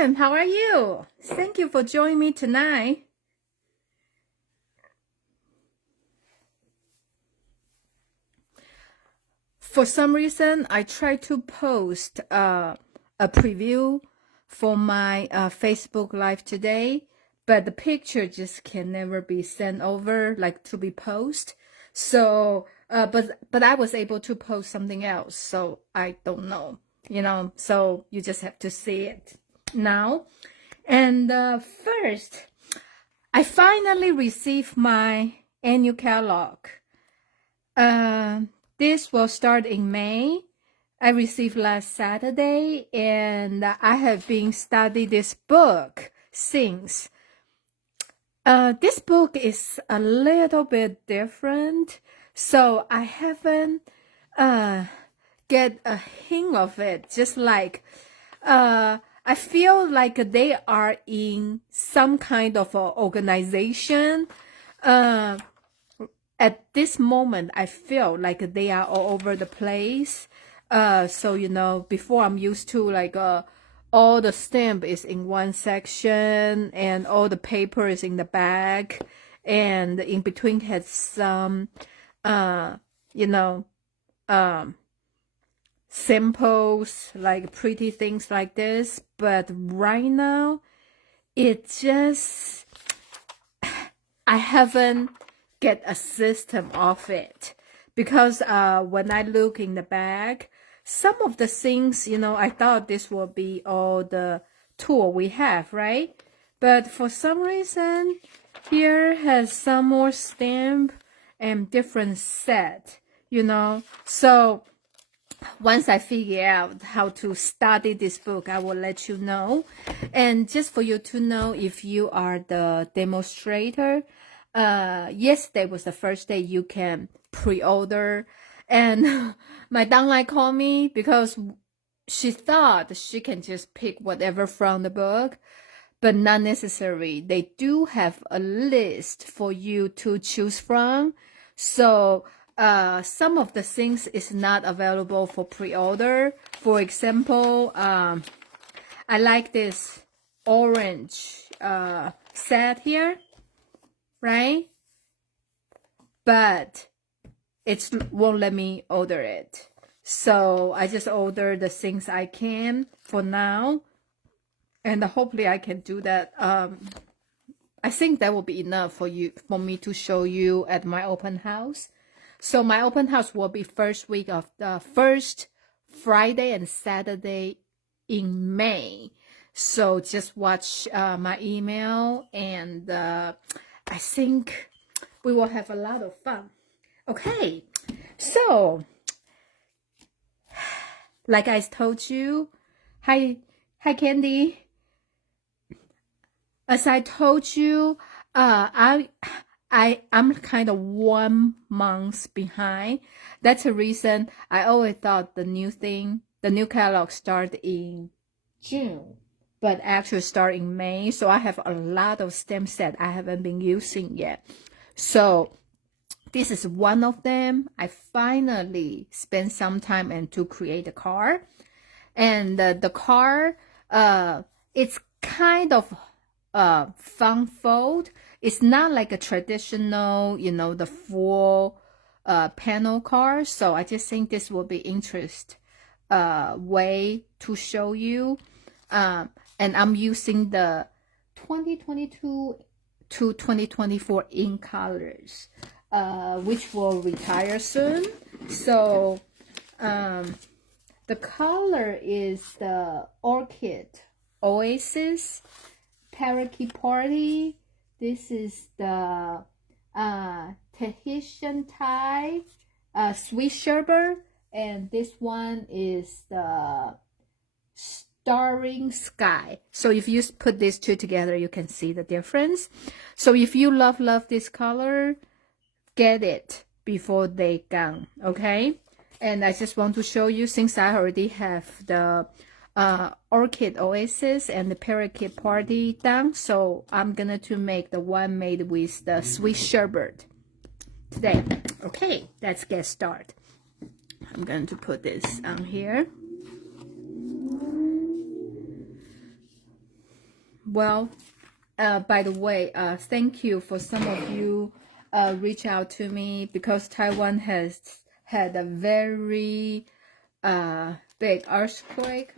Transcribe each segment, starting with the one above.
Jen, how are you? Thank you for joining me tonight. For some reason, I tried to post a preview for my Facebook Live today, but the picture just can never be sent over, like to be posted. So, but I was able to post something else, so I don't know, so you just have to see it now. And first, I finally received my annual catalog. This will start in May. I received last Saturday, and I have been studying this book since. This book is a little bit different, so I haven't get a hint of it. Just like I feel like they are in some kind of a organization. At this moment, I feel like they are all over the place. So, before I'm used to like all the stamp is in one section and all the paper is in the back, and in between has some, samples, like pretty things like this. But right now, it just, I haven't get a system of it, because when I look in the bag, some of the things, I thought this will be all the tool we have, right? But for some reason, here has some more stamp and different set, So once I figure out how to study this book, I will let you know. And just for you to know, if you are the demonstrator, yesterday was the first day you can pre-order, and my downline called me because she thought she can just pick whatever from the book, but not necessary. They do have a list for you to choose from. So some of the things is not available for pre-order. For example, I like this orange set here, right? But it won't let me order it. So I just order the things I can for now. And hopefully I can do that. I think that will be enough for me to show you at my open house. So my open house will be first week of the first Friday and Saturday in May. So just watch my email, and I think we will have a lot of fun. Okay, so like I told you, hi Candy. As I told you, I'm kind of 1 month behind. That's the reason I always thought the new catalog start in June, but actually start in May. So I have a lot of stamp set I haven't been using yet. So this is one of them. I finally spent some time and to create a card. And the card, it's kind of fun fold. It's not like a traditional, the full panel card. So I just think this will be interesting way to show you. And I'm using the 2022 to 2024 ink colors, which will retire soon. So the color is the Orchid Oasis, Parakeet Party. This is the Tahitian Thai, Sweet Sherbet, and this one is the Starring Sky. So if you put these two together, you can see the difference. So if you love this color, get it before they gone, okay? And I just want to show you, since I already have the Orchid Oasis and the Parakeet Party done, so I'm gonna to make the one made with the Sweet Sherbet today. Okay, let's get started. I'm going to put this on here. well, by the way, thank you for some of you reach out to me, because Taiwan has had a very big earthquake,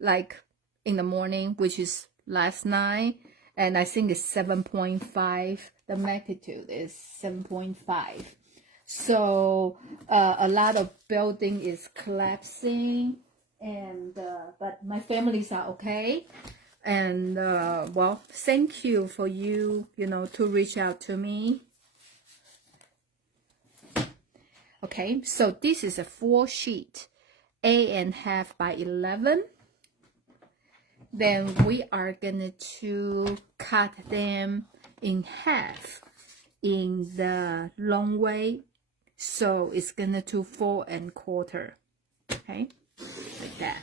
like in the morning, which is last night, and I think it's 7.5. The magnitude is 7.5. So a lot of building is collapsing, and but my families are okay. And well, thank you for you know, to reach out to me. Okay, so this is a 4 sheet, 8.5 by 11. Then we are gonna to cut them in half in the long way, so it's gonna to 4 1/4. Okay, like that.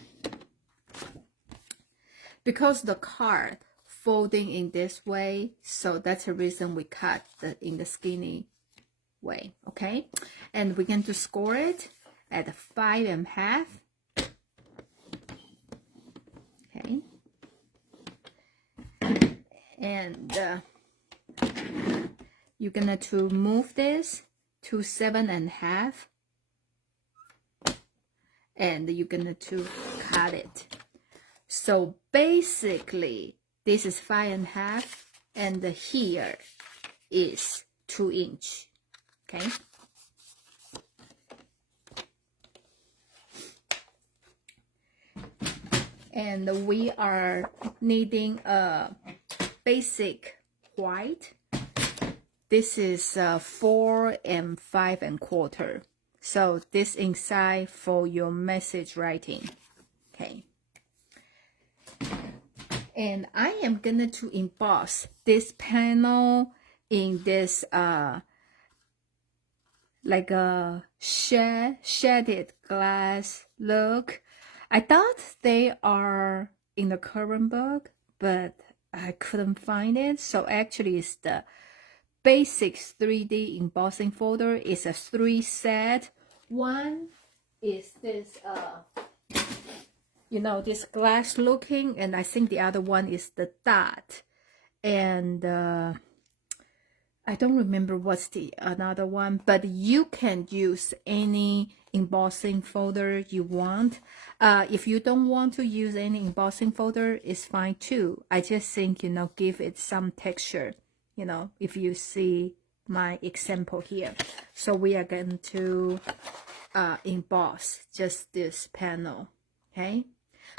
Because the card folding in this way, so that's the reason we cut in the skinny way. Okay, and we're going to score it at 5 1/2. Okay, and you're gonna to move this to 7 1/2, and you're gonna to cut it. So basically, this is 5 1/2, and here is 2 inch. Okay. And we are needing a basic white. This is 4 5 1/4. So this inside for your message writing. Okay. And I am gonna to emboss this panel in this like a shaded glass look. I thought they are in the current book, but I couldn't find it. So actually it's the Basics 3D embossing folder. It's a 3 set. One is this you know, this glass looking, and I think the other one is the dot. And I don't remember what's the another one, but you can use any embossing folder you want. If you don't want to use any embossing folder, it's fine too. I just think, you know, give it some texture, you know, if you see my example here. So we are going to emboss just this panel. Okay.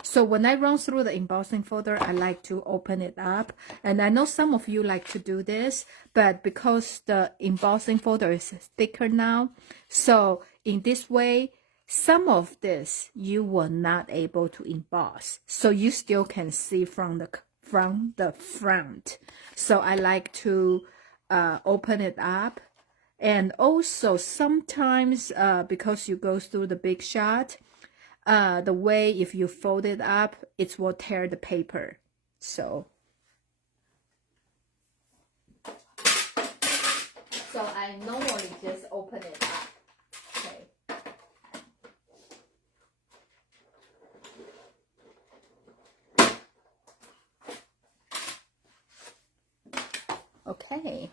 So when I run through the embossing folder, I like to open it up. And I know some of you like to do this, but because the embossing folder is thicker now, so in this way, some of this you were not able to emboss. So you still can see from the front. So I like to open it up. And also sometimes because you go through the big shot, the way if you fold it up, it will tear the paper. So I normally just open it up. Okay. Okay.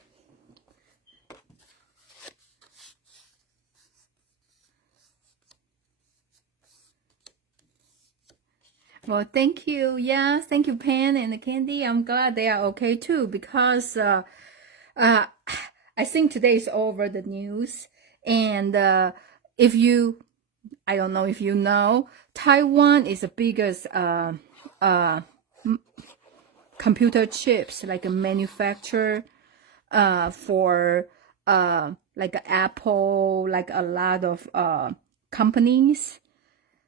Well, thank you. Yeah, thank you, Pan and Candy. I'm glad they are okay too, because I think today is over the news. And if you, I don't know if you know, Taiwan is the biggest computer chips, like a manufacturer for like Apple, like a lot of companies.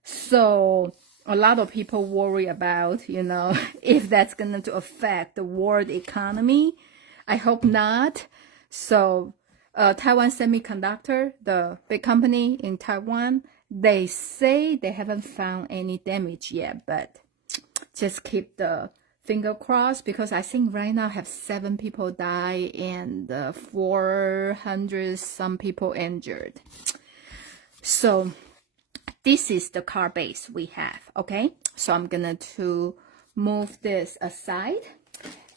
So a lot of people worry about, you know, if that's going to affect the world economy. I hope not. So Taiwan Semiconductor, the big company in Taiwan, they say they haven't found any damage yet, but just keep the finger crossed, because I think right now have 7 people die and 400 some people injured. So this is the card base we have. Okay, so I'm gonna to move this aside.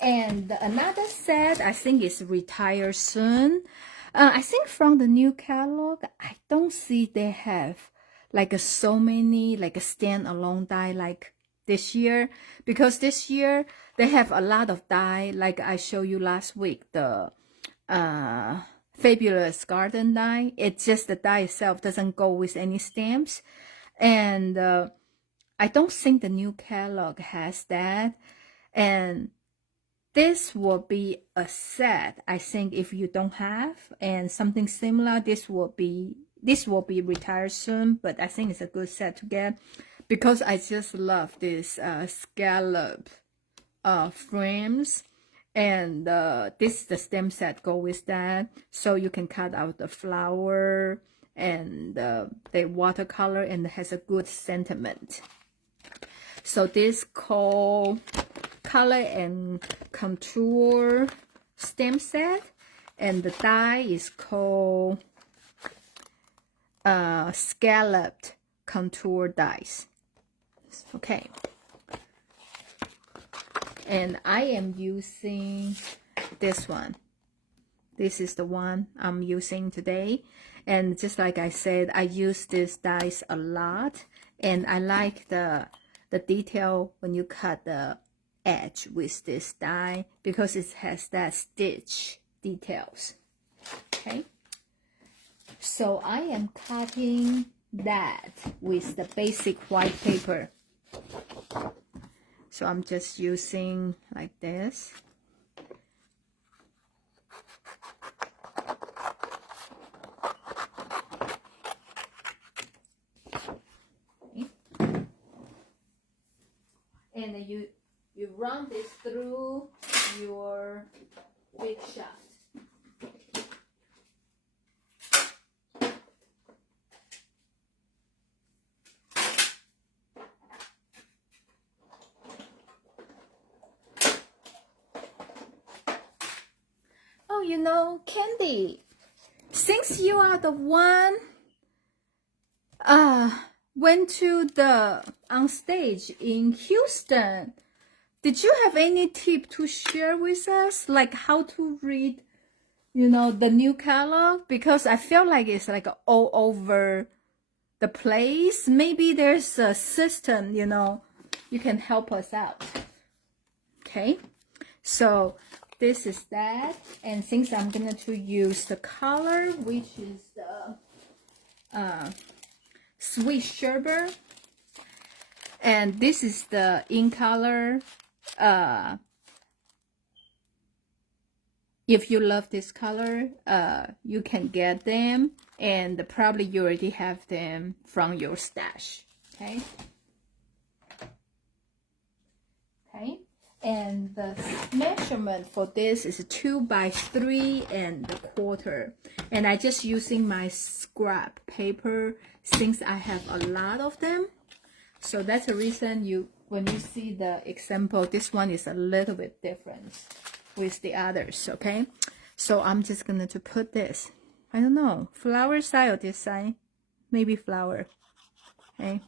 And another set, I think is retire soon. I think from the new catalog, I don't see they have like so many like a standalone die like this year, because this year they have a lot of die like I showed you last week, the Fabulous Garden die. It's just the die itself doesn't go with any stamps, and I don't think the new catalog has that. And this will be a set, I think, if you don't have, and something similar, this will be retired soon, but I think it's a good set to get because I just love this scallop frames, and this is the stem set go with that, so you can cut out the flower and the watercolor, and it has a good sentiment. So this called color and contour stamp set, and the die is called scalloped contour dies. Okay, and I am using this one. This is the one I'm using today, and just like I said, I use this dies a lot, and I like the detail when you cut the edge with this die because it has that stitch details. Okay, so I am cutting that with the basic white paper. So I'm just using like this. And you run this through your big shaft. Oh, you know, Candy, since you are the one went to the on stage in Houston, did you have any tip to share with us, like how to read, you know, the new catalog? Because I feel like it's like all over the place. Maybe there's a system, you know, you can help us out. Okay, so this is that, and since I'm gonna to use the color, which is the Sweet Sherbet, and this is the in color. If you love this color, you can get them, and probably you already have them from your stash. Okay. Okay. And the measurement for this is 2 by 3 and a quarter. And I just using my scrap paper since I have a lot of them. So that's the reason when you see the example, this one is a little bit different with the others, okay? So I'm just going to put this, I don't know, flower side or this side? Maybe flower, okay?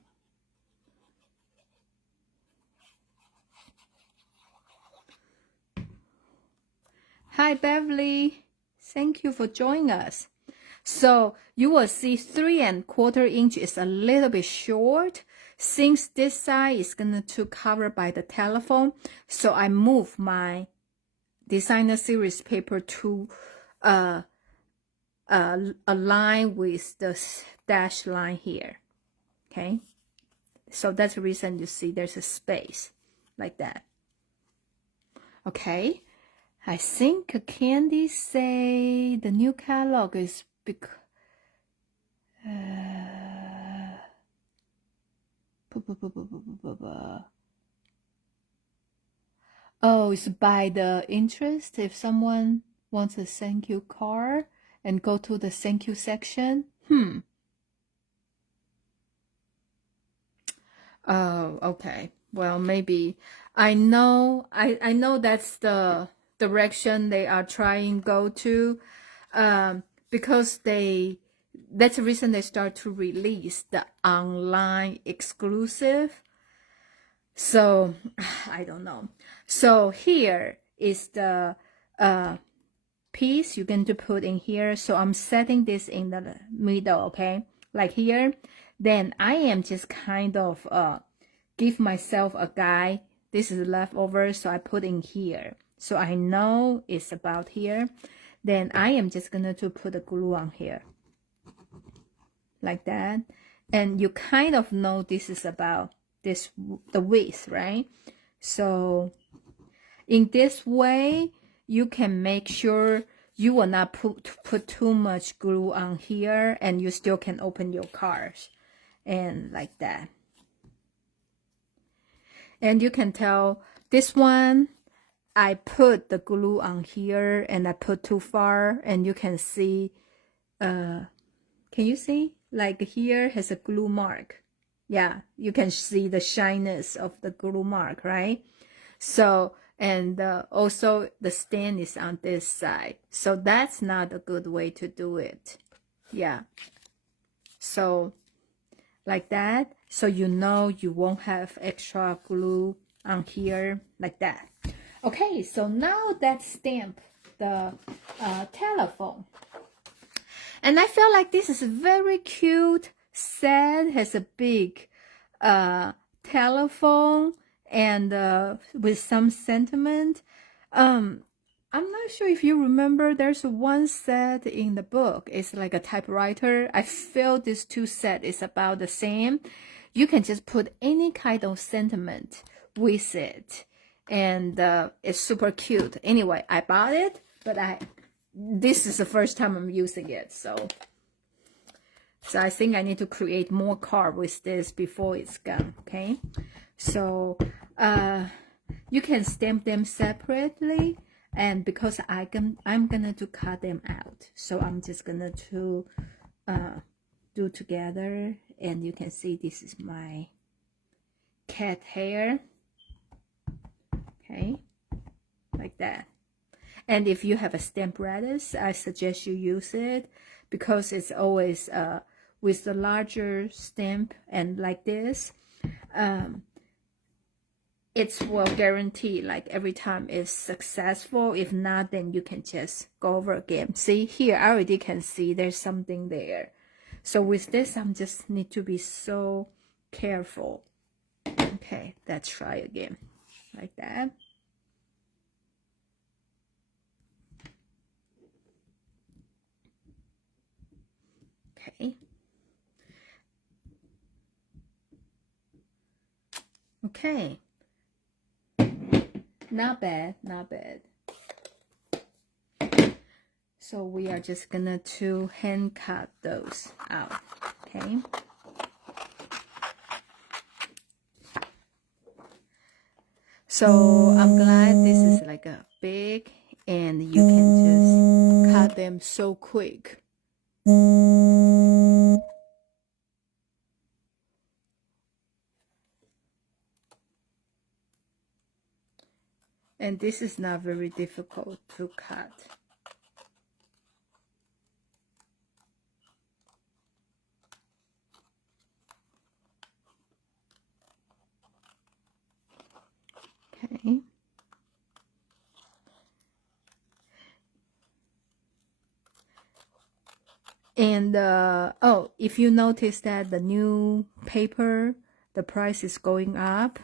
Hi, Beverly. Thank you for joining us. So you will see 3 1/4 inch is a little bit short. Since this side is going to cover by the telephone, so I move my designer series paper to align with the dash line here. Okay, so that's the reason you see there's a space like that. Okay, I think Candy say the new catalog is oh, it's by the interest. If someone wants a thank you card and go to the thank you section. Oh, okay. Well, maybe I know that's the direction they are trying to go to, because that's the reason they start to release the online exclusive. So I don't know. So here is the piece you're going to put in here. So I'm setting this in the middle, okay, like here. Then I am just kind of give myself a guide. This is leftover, so I put in here, so I know it's about here. Then I am just gonna to put the glue on here like that, and you kind of know this is about this, the width, right? So in this way you can make sure you will not put too much glue on here, and you still can open your cards and like that. And you can tell this one I put the glue on here and I put too far, and you can see can you see, like here has a glue mark. Yeah, you can see the shyness of the glue mark, right? So, and also the stain is on this side, so that's not a good way to do it. Yeah, so like that, so you know you won't have extra glue on here like that. Okay, so now that's stamp the telephone, and I feel like this is a very cute set. Has a big telephone and with some sentiment. I'm not sure if you remember, there's one set in the book, it's like a typewriter. I feel this two set is about the same. You can just put any kind of sentiment with it, and it's super cute. Anyway, I bought it, but this is the first time I'm using it, so I think I need to create more card with this before it's gone. Okay, so you can stamp them separately, and because I'm gonna to cut them out, so I'm just gonna to do together. And you can see this is my cat hair, okay, like that. And if you have a stamp radius, I suggest you use it, because it's always with the larger stamp and like this, it will guarantee like every time is successful. If not, then you can just go over again. See here, I already can see there's something there. So with this, I'm just need to be so careful. Okay, let's try again like that. Okay. Okay. Not bad, not bad. So we are just gonna to hand cut those out, okay? So I'm glad this is like a big, and you can just cut them so quick. And this is not very difficult to cut. Okay. And oh, if you notice that the new paper, the price is going up,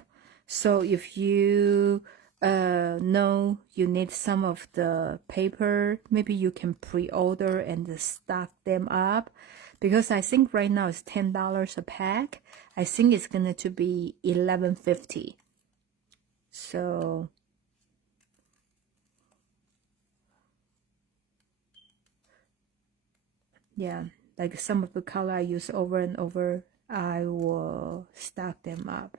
so if you know you need some of the paper, maybe you can pre-order and stock them up, because I think right now it's $10 a pack. I think it's gonna to be $11.50. So yeah, like some of the color I use over and over, I will stock them up.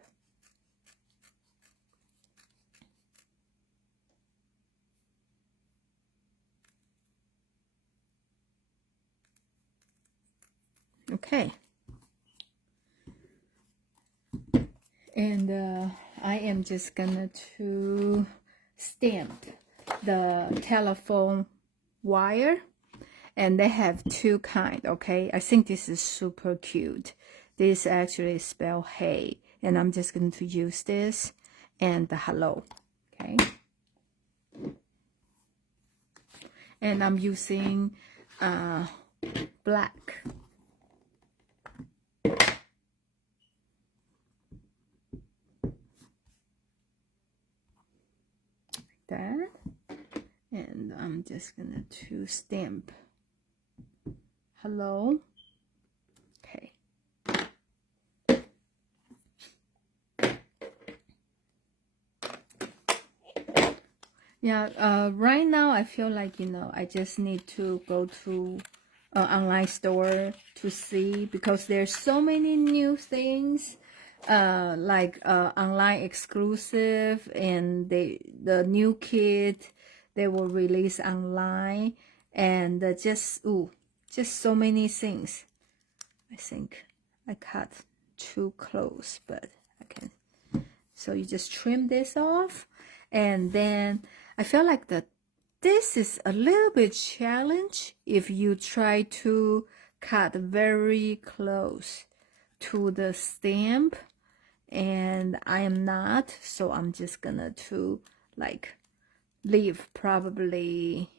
Okay. And I am just gonna to stamp the telephone wire, and they have two kind. Okay, I think this is super cute. This actually spell hey, and I'm just going to use this and the hello. Okay, and I'm using black. Like that. And I'm just gonna stamp hello. Okay. Yeah, right now I feel like, I just need to go to an online store to see, because there's so many new things, like online exclusive, and the new kit they will release online, and just so many things. I think I cut too close, but I can. So you just trim this off, and then I feel like this is a little bit challenge if you try to cut very close to the stamp, and I am not, so I'm just gonna like leave probably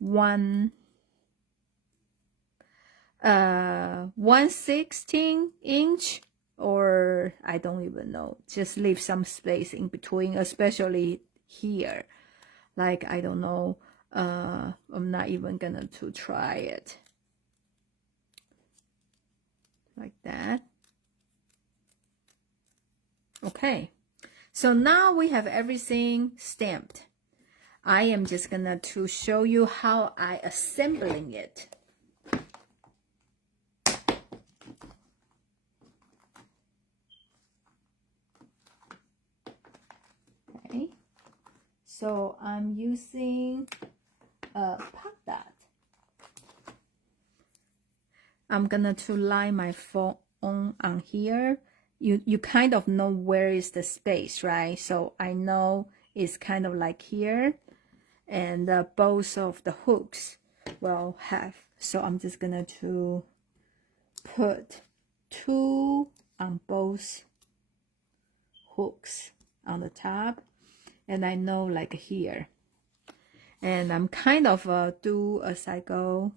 1/16 inch, or I don't even know, just leave some space in between, especially here. Like, I don't know, I'm not even gonna try it. Like that. Okay, so now we have everything stamped. I am just gonna show you how I assembling it. Okay, so I'm using a pop dot. I'm gonna line my phone on here. You kind of know where is the space, right? So I know it's kind of like here, and both of the hooks will have. So I'm just gonna put 2 on both hooks on the top, and I know like here, and I'm kind of do as I go,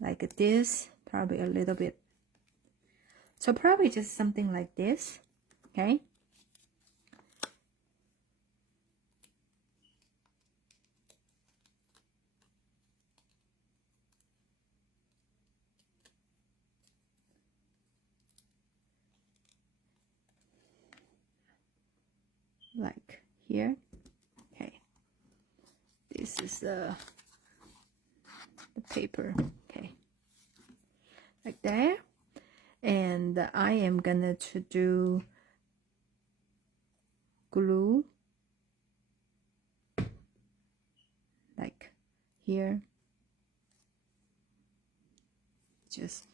like this, probably a little bit. So probably just something like this, okay? Like here, okay. This is the paper, okay, like there. And I am gonna do glue like here, just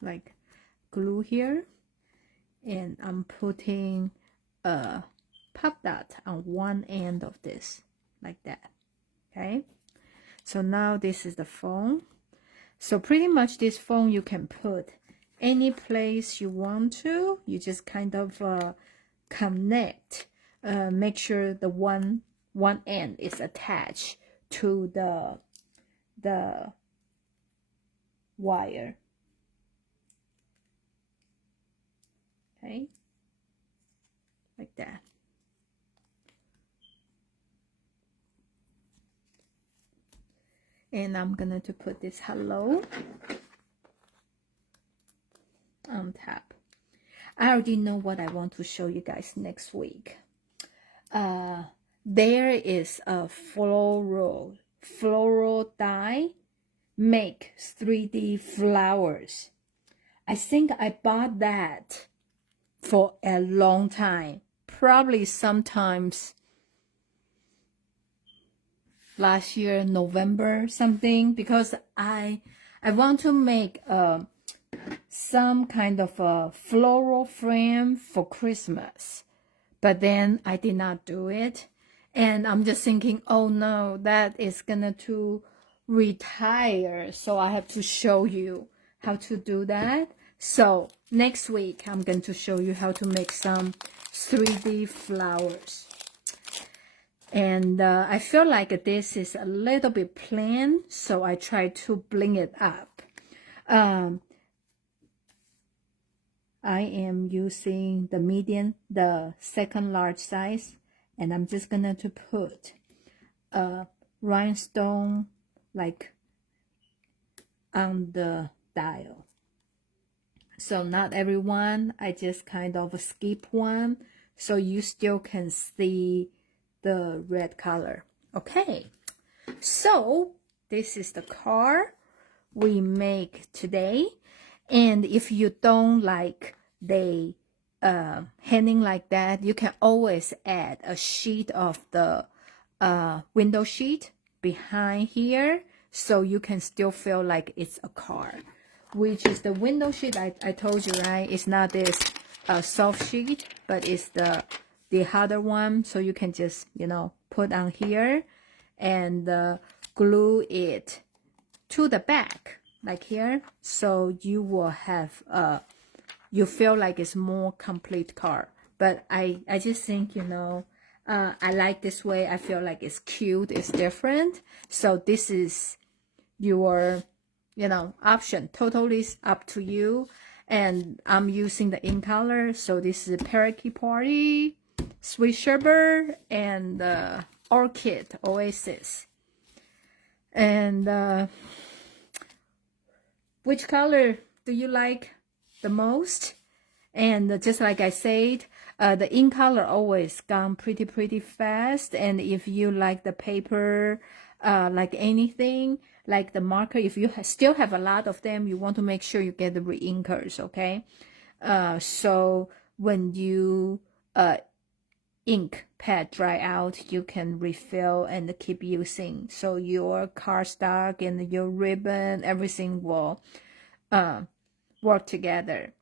like glue here, and I'm putting a pop dot on one end of this, like that. Okay, so now this is the phone. So pretty much this phone you can put any place you want to. You just kind of connect, make sure the one end is attached to the wire. Okay, like that. And I'm gonna put this hello on top. I already know what I want to show you guys next week. There is a floral die, make 3D flowers. I think I bought that for a long time, probably sometimes last year, November something, because I want to make some kind of a floral frame for Christmas, but then I did not do it, and I'm just thinking, oh no, that is gonna retire, so I have to show you how to do that. So next week, I'm going to show you how to make some 3D flowers. And I feel like this is a little bit plain, so I try to bling it up. I am using the medium, the second large size, and I'm just gonna to put a rhinestone like on the dial. So not everyone, I just kind of skip one, so you still can see the red color. Okay, so this is the card we make today. And if you don't like the hanging like that, you can always add a sheet of the window sheet behind here, so you can still feel like it's a card, which is the window sheet. I told you, right? It's not this soft sheet, but it's the harder one, so you can just, you know, put on here and glue it to the back like here, so you will have you feel like it's more complete card. But I just think, you know, I like this way. I feel like it's cute, it's different. So this is your, you know, option, totally up to you. And I'm using the ink color, so this is Parakeet Party, Sweet Sherbet, and Orchid Oasis. And which color do you like the most? And just like I said, the ink color always gone pretty fast. And if you like the paper, like anything, like the marker, if you still have a lot of them, you want to make sure you get the re-inkers, okay? So when you ink pad dry out, you can refill and keep using. So your cardstock and your ribbon, everything will work together.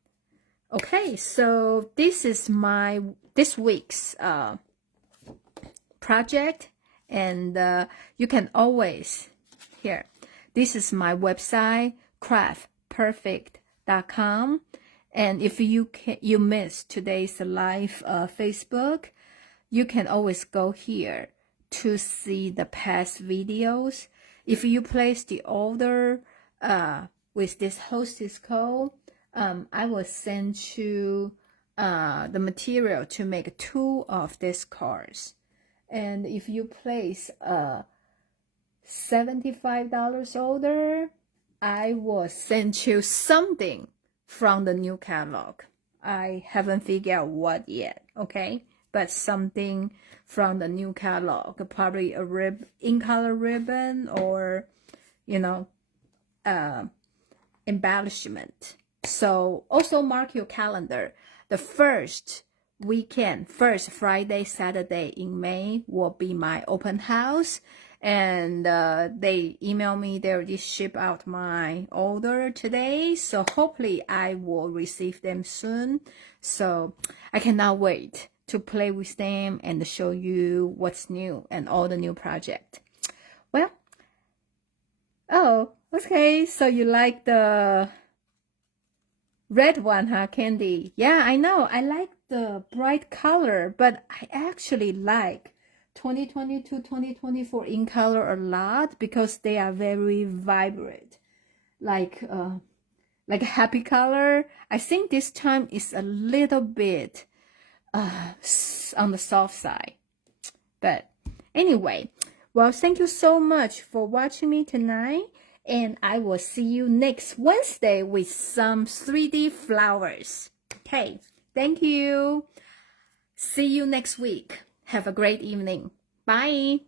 Okay, so this is this week's project, and you can always, here, this is my website, craftperfect.com. And if you missed today's live Facebook, you can always go here to see the past videos. If you place the order with this hostess code, I will send you the material to make 2 of these cards. And if you place a $75 order, I will send you something from the new catalog. I haven't figured out what yet, okay? But something from the new catalog, probably a ink color ribbon, or, you know, embellishment. So also mark your calendar. The first Friday, Saturday in May will be my open house. And they email me, they already ship out my order today. So hopefully I will receive them soon. So I cannot wait to play with them and show you what's new and all the new project. Well, oh, okay. So you like the red one, huh, Candy? Yeah, I know. I like the bright color, but I actually like 2022, 2024 in color a lot because they are very vibrant, like a happy color. I think this time is a little bit on the soft side, but anyway, well, thank you so much for watching me tonight, and I will see you next Wednesday with some 3D flowers. Okay, thank you. See you next week. Have a great evening. Bye.